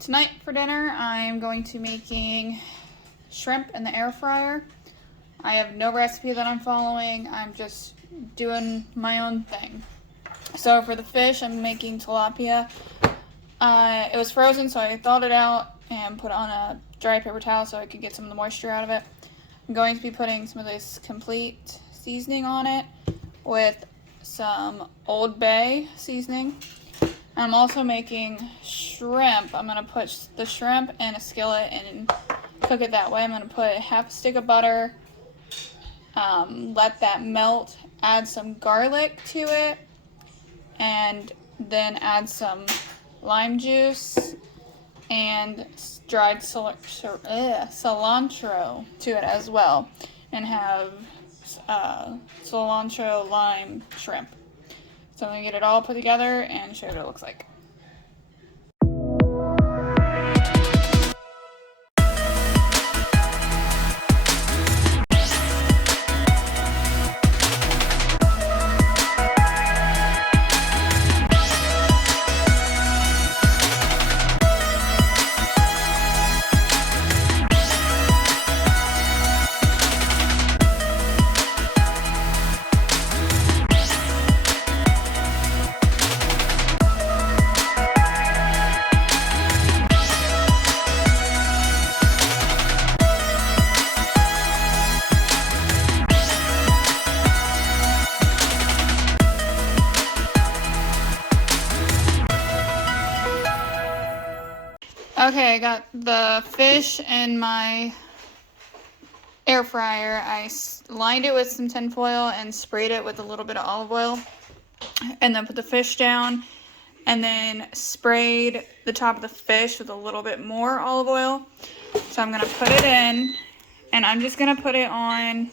Tonight for dinner, I'm going to be making shrimp in the air fryer. I have no recipe that I'm following. I'm just doing my own thing. So for the fish, I'm making tilapia. It was frozen, so I thawed it out and put it on a dry paper towel so I could get some of the moisture out of it. I'm going to be putting some of this complete seasoning on it with some Old Bay seasoning. I'm also making shrimp. I'm going to put the shrimp in a skillet and cook it that way. I'm going to put half a stick of butter, let that melt, add some garlic to it, and then add some lime juice and dried cilantro to it as well, and have cilantro lime shrimp. So I'm going to get it all put together and show you what it looks like. Okay, I got the fish in my air fryer. I lined it with some tin foil and sprayed it with a little bit of olive oil, and then put the fish down, and then sprayed the top of the fish with a little bit more olive oil. So I'm going to put it in, and I'm just going to put it on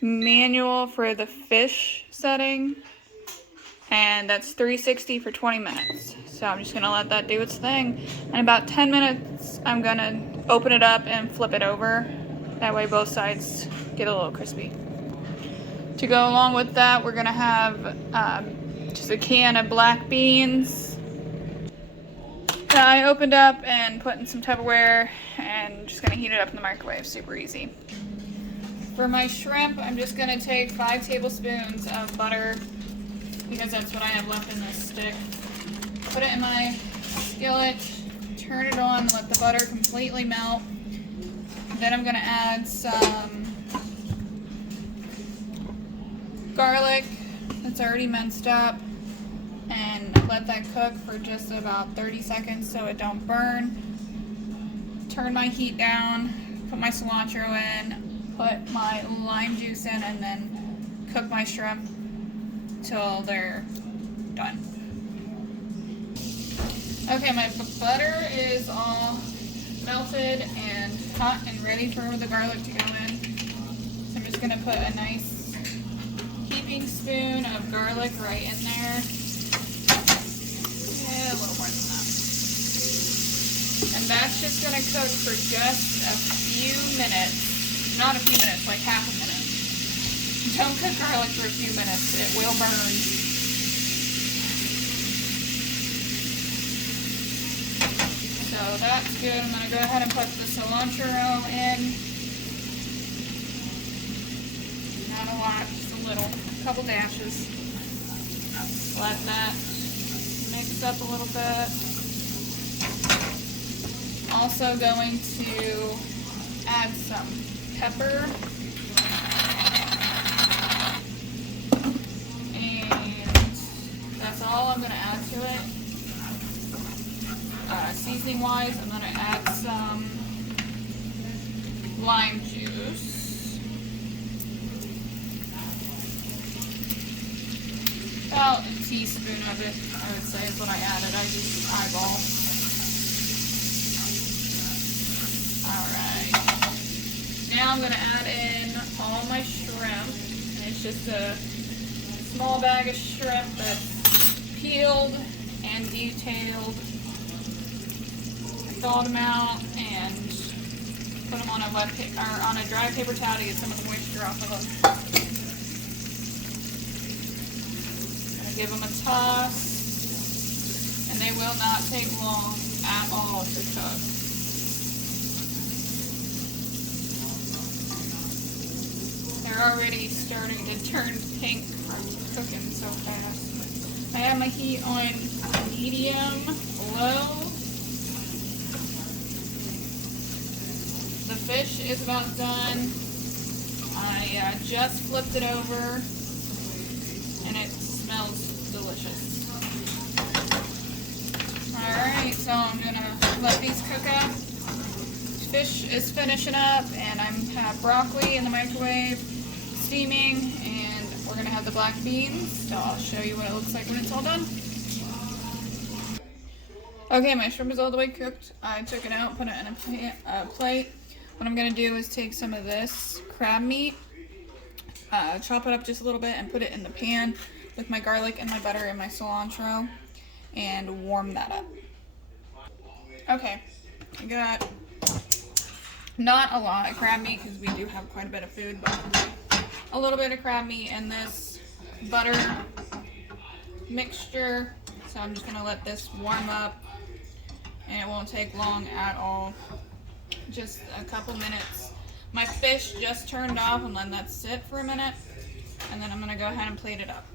manual for the fish setting, and that's 360 for 20 minutes. So I'm just going to let that do its thing. In about 10 minutes, I'm going to open it up and flip it over. That way both sides get a little crispy. To go along with that, we're going to have just a can of black beans that I opened up and put in some Tupperware, and just going to heat it up in the microwave. Super easy. For my shrimp, I'm just going to take 5 tablespoons of butter, because that's what I have left in this stick. Put it in my skillet, turn it on, let the butter completely melt. Then I'm going to add some garlic that's already minced up, and let that cook for just about 30 seconds so it don't burn. Turn my heat down, put my cilantro in, put my lime juice in, and then cook my shrimp till they're done. Okay, my butter is all melted and hot and ready for the garlic to go in. So I'm just going to put a nice heaping spoon of garlic right in there. Yeah, a little more than that. And that's just going to cook for just a few minutes. Not a few minutes, like half a minute. Don't cook garlic for a few minutes. It will burn. So that's good. I'm going to go ahead and put the cilantro in. Not a lot, just a little. A couple dashes. Let that mix up a little bit. Also going to add some pepper. And that's all I'm going to add to it. Seasoning wise, I'm going to add some lime juice. About a teaspoon of it, I would say, is what I added. I just eyeball. Alright. Now I'm going to add in all my shrimp. And it's just a small bag of shrimp that's peeled and detailed. Thaw them out and put them on a dry paper towel to get some of the moisture off of them. Gonna give them a toss, and they will not take long at all to cook. They're already starting to turn pink from cooking so fast. I have my heat on medium, low. The fish is about done. I just flipped it over and it smells delicious. Alright, so I'm gonna let these cook up. Fish is finishing up and I have broccoli in the microwave steaming, and we're gonna have the black beans. So I'll show you what it looks like when it's all done. Okay, my shrimp is all the way cooked. I took it out, put it in a plate. What I'm gonna do is take some of this crab meat, chop it up just a little bit, and put it in the pan with my garlic and my butter and my cilantro, and warm that up. Okay, I got not a lot of crab meat because we do have quite a bit of food, but a little bit of crab meat and this butter mixture. So I'm just gonna let this warm up, and it won't take long at all. Just a couple minutes. My fish just turned off, and let that sit for a minute, and then I'm gonna go ahead and plate it up.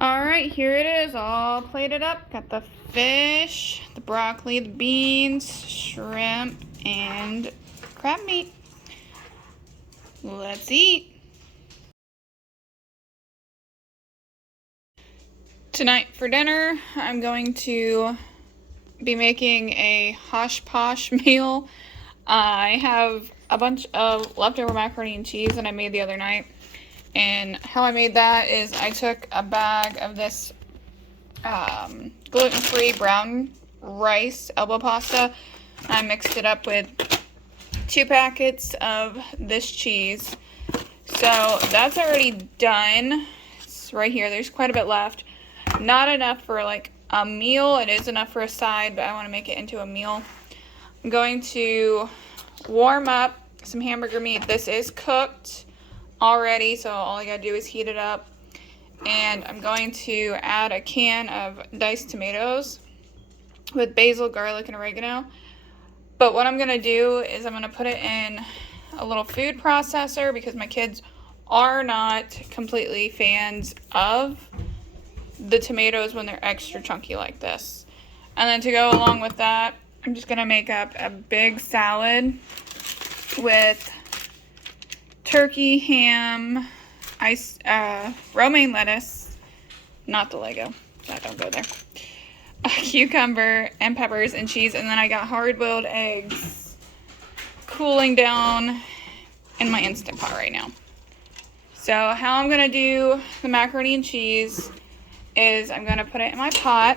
Alright, here it is, all plated up. Got the fish, the broccoli, the beans, shrimp, and crab meat. Let's eat. Tonight for dinner, I'm going to be making a hosh posh meal. I have a bunch of leftover macaroni and cheese that I made the other night. And how I made that is I took a bag of this gluten-free brown rice elbow pasta. I mixed it up with 2 packets of this cheese. So that's already done. It's right here. There's quite a bit left. Not enough for like a meal. It is enough for a side, but I want to make it into a meal. I'm going to warm up some hamburger meat. This is cooked already, so all I gotta do is heat it up. And I'm going to add a can of diced tomatoes with basil, garlic, and oregano. But what I'm gonna do is I'm gonna put it in a little food processor because my kids are not completely fans of the tomatoes when they're extra chunky like this. And then to go along with that, I'm just gonna make up a big salad with turkey, ham, romaine lettuce, not the Lego, that don't go there, a cucumber, and peppers and cheese, and then I got hard-boiled eggs cooling down in my Instant Pot right now. So how I'm gonna do the macaroni and cheese is I'm gonna put it in my pot,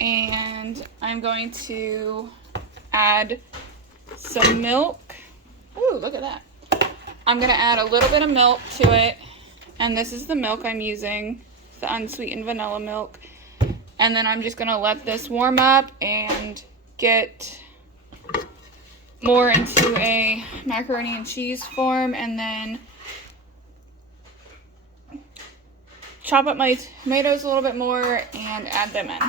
and I'm going to add some milk. Ooh, look at that. I'm gonna add a little bit of milk to it, and this is the milk I'm using, the unsweetened vanilla milk. And then I'm just gonna let this warm up and get more into a macaroni and cheese form, and then chop up my tomatoes a little bit more and add them in.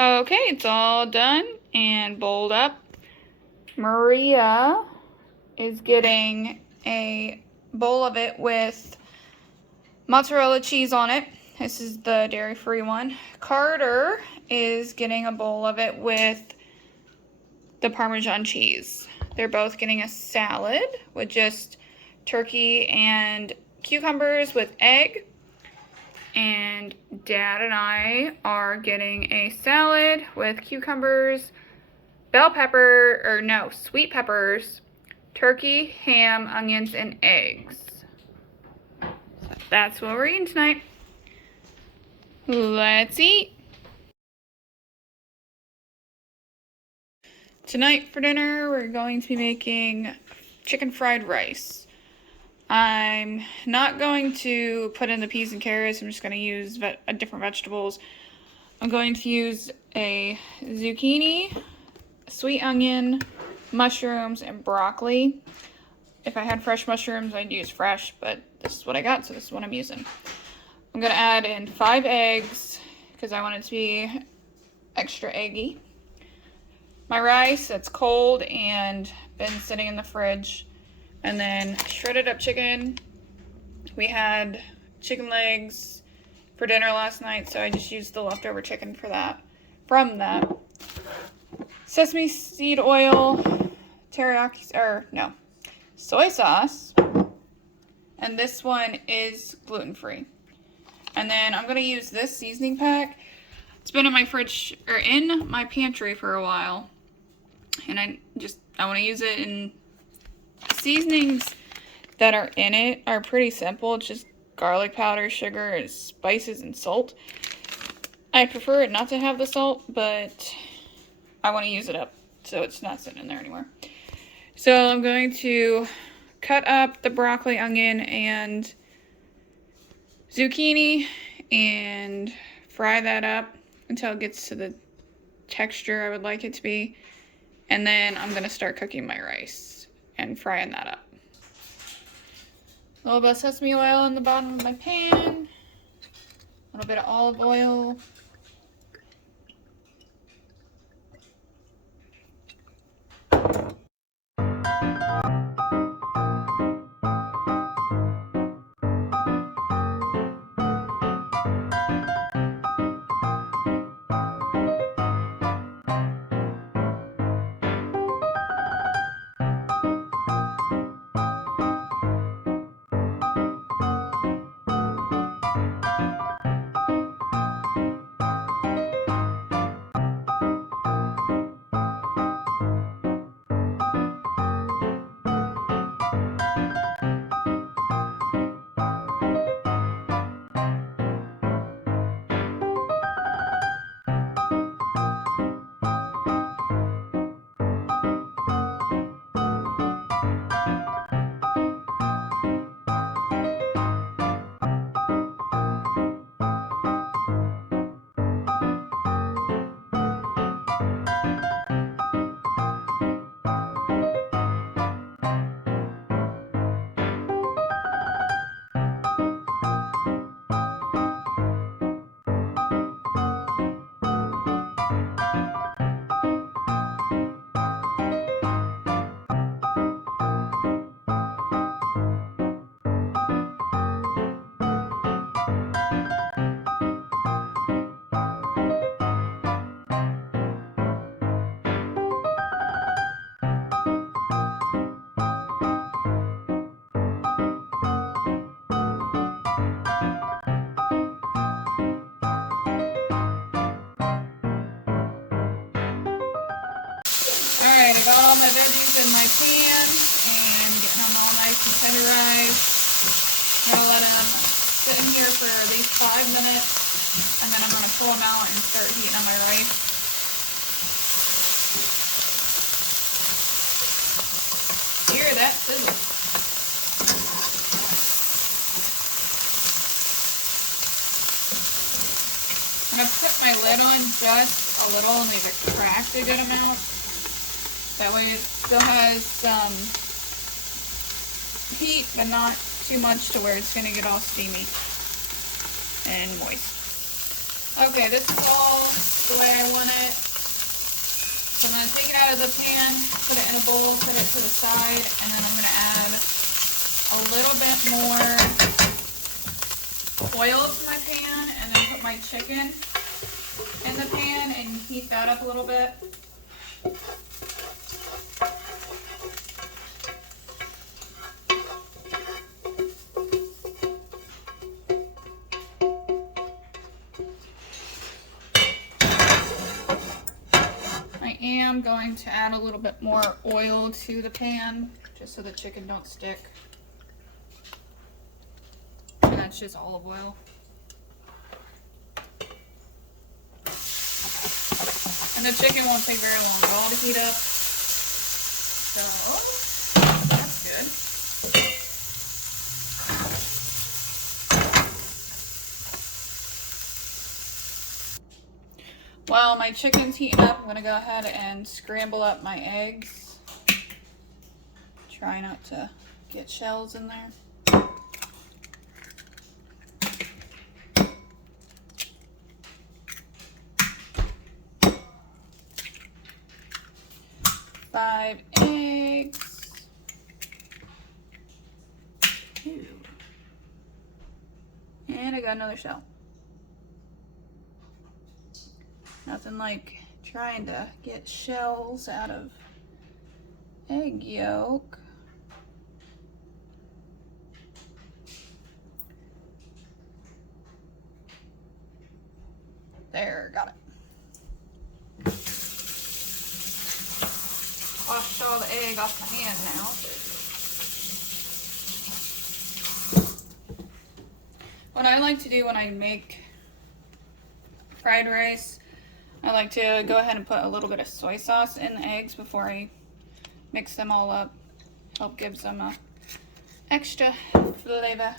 Okay, it's all done and bowled up, Maria is getting a bowl of it with mozzarella cheese on it. This is the dairy-free one. Carter is getting a bowl of it with the Parmesan cheese. They're both getting a salad with just turkey and cucumbers with egg. And Dad and I are getting a salad with cucumbers, sweet peppers, turkey, ham, onions, and eggs. So that's what we're eating tonight. Let's eat. Tonight for dinner, we're going to be making chicken fried rice. I'm not going to put in the peas and carrots. I'm just going to use different vegetables. I'm going to use a zucchini, sweet onion, mushrooms, and broccoli. If I had fresh mushrooms, I'd use fresh, but this is what I got, so this is what I'm using. I'm going to add in 5 eggs because I want it to be extra eggy. My rice that's cold and been sitting in the fridge. And then shredded up chicken. We had chicken legs for dinner last night, so I just used the leftover chicken from that. Sesame seed oil, soy sauce. And this one is gluten-free. And then I'm gonna use this seasoning pack. It's been in my fridge, or in my pantry for a while. And I wanna use it in seasonings that are in it are pretty simple. It's just garlic powder, sugar, and spices, and salt. I prefer it not to have the salt, but I want to use it up, so it's not sitting in there anymore. So I'm going to cut up the broccoli, onion, and zucchini and fry that up until it gets to the texture I would like it to be. And then I'm going to start cooking my rice and frying that up. A little bit of sesame oil in the bottom of my pan. A little bit of olive oil. Alright, I got all my veggies in my pan and getting them all nice and tenderized. I'm going to let them sit in here for at least 5 minutes, and then I'm going to pull them out and start heating on my rice. Hear that sizzle. I'm going to put my lid on just a little and leave it cracked a good amount. That way it still has some heat, but not too much to where it's going to get all steamy and moist. Okay, this is all the way I want it. So I'm going to take it out of the pan, put it in a bowl, set it to the side, and then I'm going to add a little bit more oil to my pan, and then put my chicken in the pan and heat that up a little bit. I am going to add a little bit more oil to the pan just so the chicken don't stick. And that's just olive oil. And the chicken won't take very long at all to heat up. So, that's good. While my chicken's heating up, I'm going to go ahead and scramble up my eggs. Try not to get shells in there. 5 eggs. Ew. And I got another shell. Nothing like trying to get shells out of egg yolk. There, got it. Washed all the egg off my hand now. What I like to do when I make fried rice, I like to go ahead and put a little bit of soy sauce in the eggs before I mix them all up. Help give some extra flavor.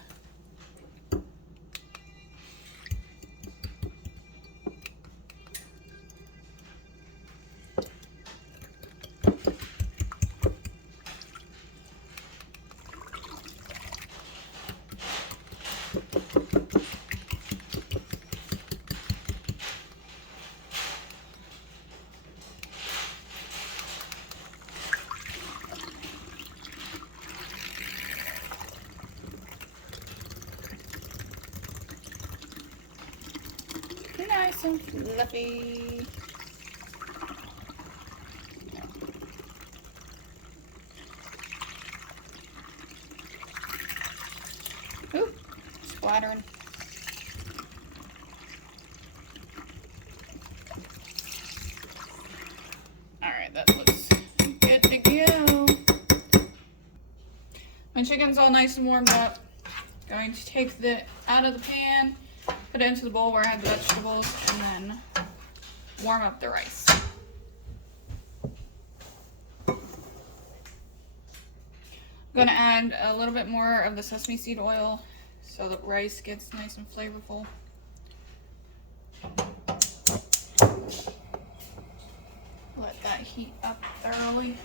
Nice and fluffy. Ooh, splattering. Alright, that looks good to go. My chicken's all nice and warmed up. Going to take it out of the pan, put it into the bowl where I have the vegetables, and then warm up the rice. I'm going to add a little bit more of the sesame seed oil so the rice gets nice and flavorful. Let that heat up thoroughly.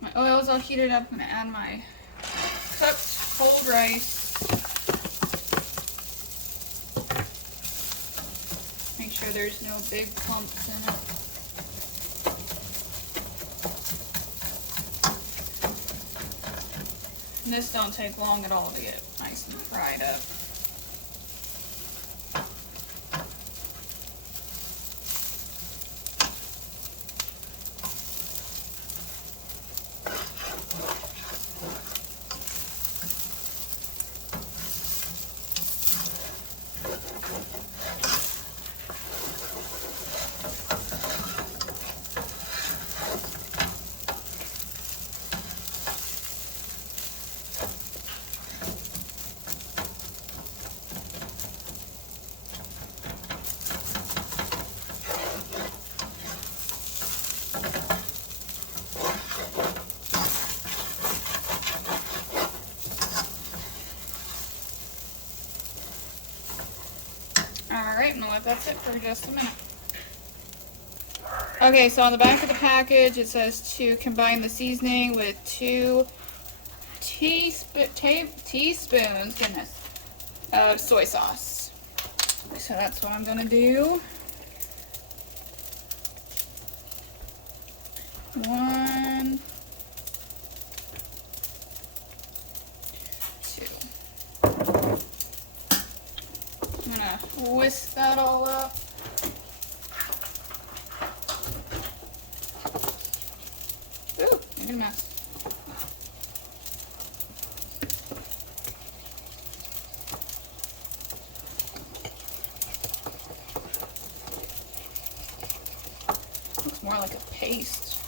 My oil is all heated up. I'm going to add my cooked whole rice. Make sure there's no big clumps in it. And this don't take long at all to get nice and fried up. Alright, and I'll let that sit for just a minute. Okay, so on the back of the package it says to combine the seasoning with two teaspoons, goodness, of soy sauce. So that's what I'm gonna do. 1, 2. I'm gonna whisk that all up. Ooh, making a mess. Looks more like a paste.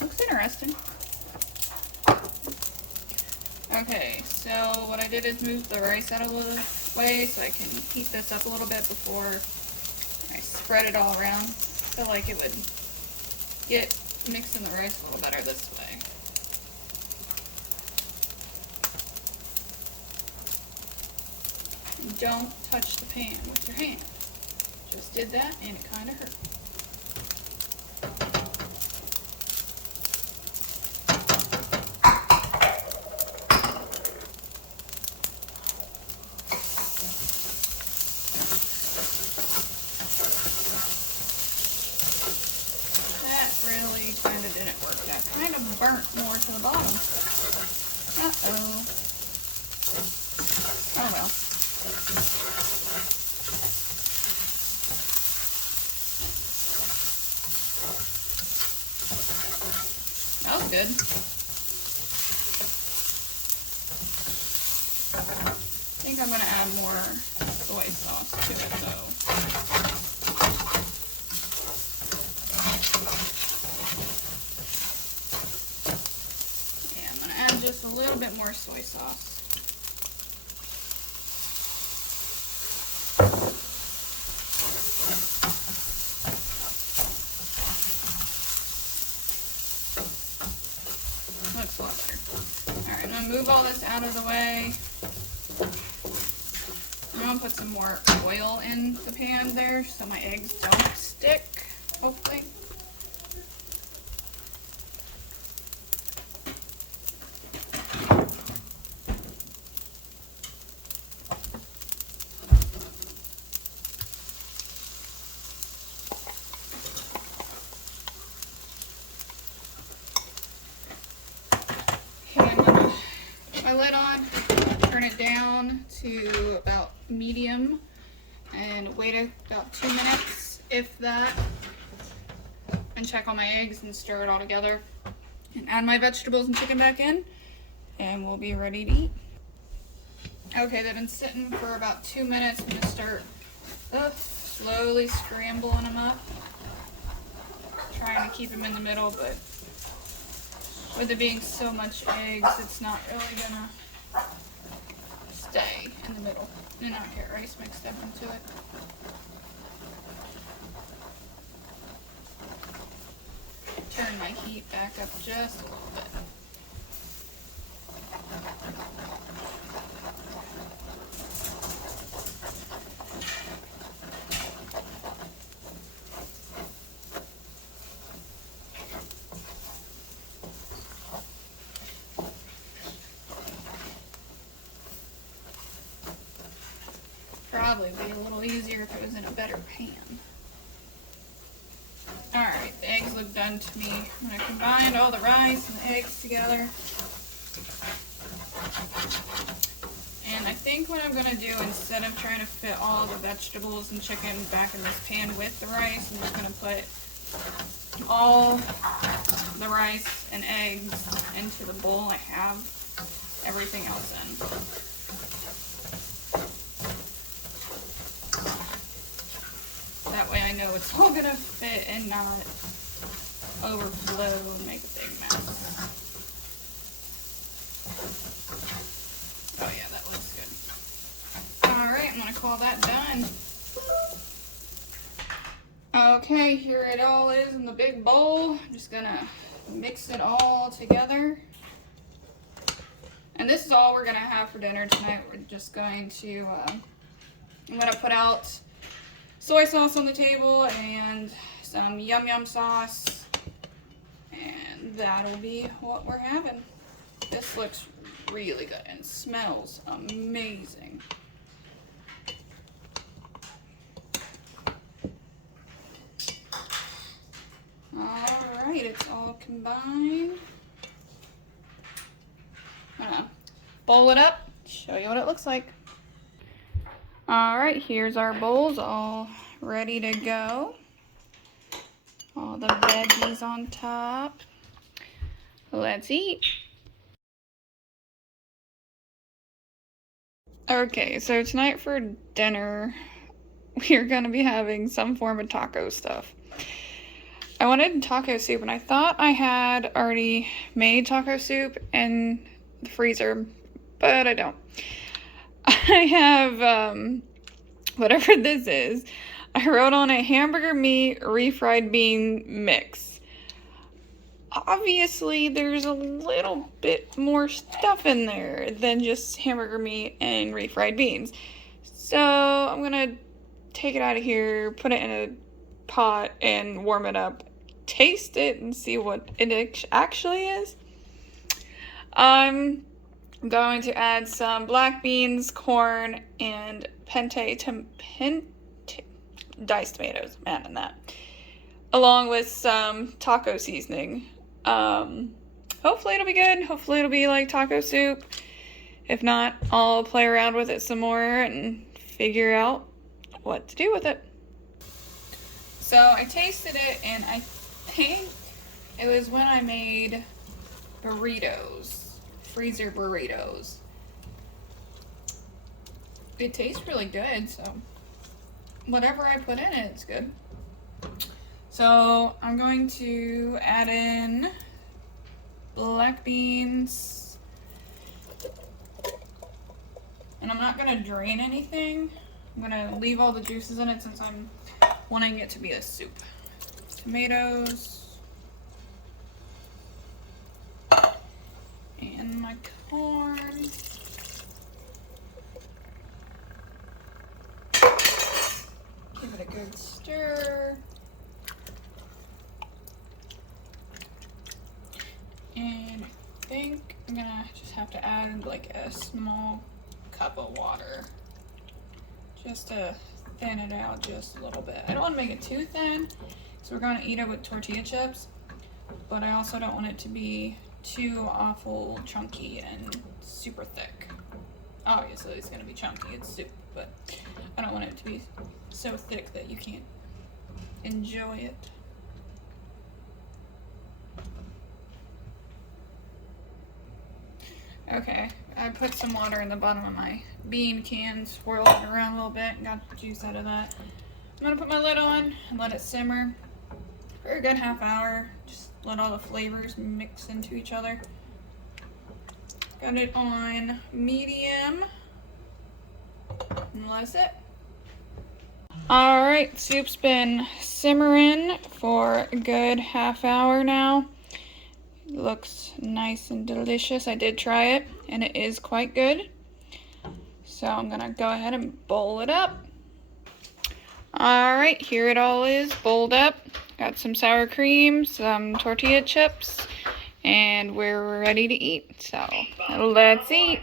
Looks interesting. Okay, so what I did is move the rice out of the way so I can heat this up a little bit before I spread it all around. I feel like it would get mixed in the rice a little better this way. And don't touch the pan with your hand. Just did that and it kind of hurt. Really kind of didn't work. That kind of burnt more to the bottom. Uh-oh. Oh well. That was good. I think I'm going to add more soy sauce to it though. Just a little bit more soy sauce. Looks a lot better. Alright, I'm going to move all this out of the way. I'm going to put some more oil in the pan there so my eggs don't stick, hopefully. My lid on, turn it down to about medium, and wait about 2 minutes, if that, and check on my eggs and stir it all together, and add my vegetables and chicken back in, and we'll be ready to eat. Okay, they've been sitting for about 2 minutes. I'm gonna start slowly scrambling them up, trying to keep them in the middle, but with it being so much eggs, it's not really gonna stay in the middle and not get rice mixed up into it. Turn my heat back up just a little bit. Probably be a little easier if it was in a better pan. Alright, the eggs look done to me. I'm going to combine all the rice and the eggs together. And I think what I'm going to do, instead of trying to fit all the vegetables and chicken back in this pan with the rice, I'm just going to put all the rice and eggs into the bowl I have everything else in. That way I know it's all gonna fit and not overflow and make a big mess. Oh yeah, that looks good. Alright, I'm gonna call that done. Okay, here it all is in the big bowl. I'm just gonna mix it all together. And this is all we're gonna have for dinner tonight. We're just going to, I'm gonna put out soy sauce on the table and some yum yum sauce. And that'll be what we're having. This looks really good and smells amazing. Alright, it's all combined. I'm gonna bowl it up, show you what it looks like. Alright, here's our bowls all ready to go. All the veggies on top. Let's eat. Okay, so tonight for dinner, we're gonna be having some form of taco stuff. I wanted taco soup, and I thought I had already made taco soup in the freezer, but I don't. I have, whatever this is. I wrote on a hamburger meat refried bean mix. Obviously, there's a little bit more stuff in there than just hamburger meat and refried beans. So I'm gonna take it out of here, put it in a pot and warm it up, taste it and see what it actually is. I'm going to add some black beans, corn, and diced tomatoes, man, and that, along with some taco seasoning. Hopefully it'll be good. Hopefully it'll be like taco soup. If not, I'll play around with it some more and figure out what to do with it. So I tasted it, and I think it was when I made burritos, freezer burritos. It tastes really good, so whatever I put in it, it's good. So I'm going to add in black beans, and I'm not gonna drain anything. I'm gonna leave all the juices in it since I'm wanting it to be a soup. Tomatoes. And my corn. Give it a good stir. And I think I'm gonna just have to add like a small cup of water just to thin it out just a little bit. I don't want to make it too thin, so we're going to eat it with tortilla chips, but I also don't want it to be too awful chunky and super thick. Obviously it's going to be chunky, it's soup, but I don't want it to be so thick that you can't enjoy it. Okay, I put some water in the bottom of my bean can, swirled it around a little bit, and got the juice out of that. I'm gonna put my lid on and let it simmer for a good half hour. Just let all the flavors mix into each other. Got it on medium, and that's it. Alright, soup's been simmering for a good half hour now. It looks nice and delicious. I did try it, and it is quite good. So I'm gonna go ahead and bowl it up. Alright, here it all is, bowled up. Got some sour cream, some tortilla chips, and we're ready to eat. So let's eat.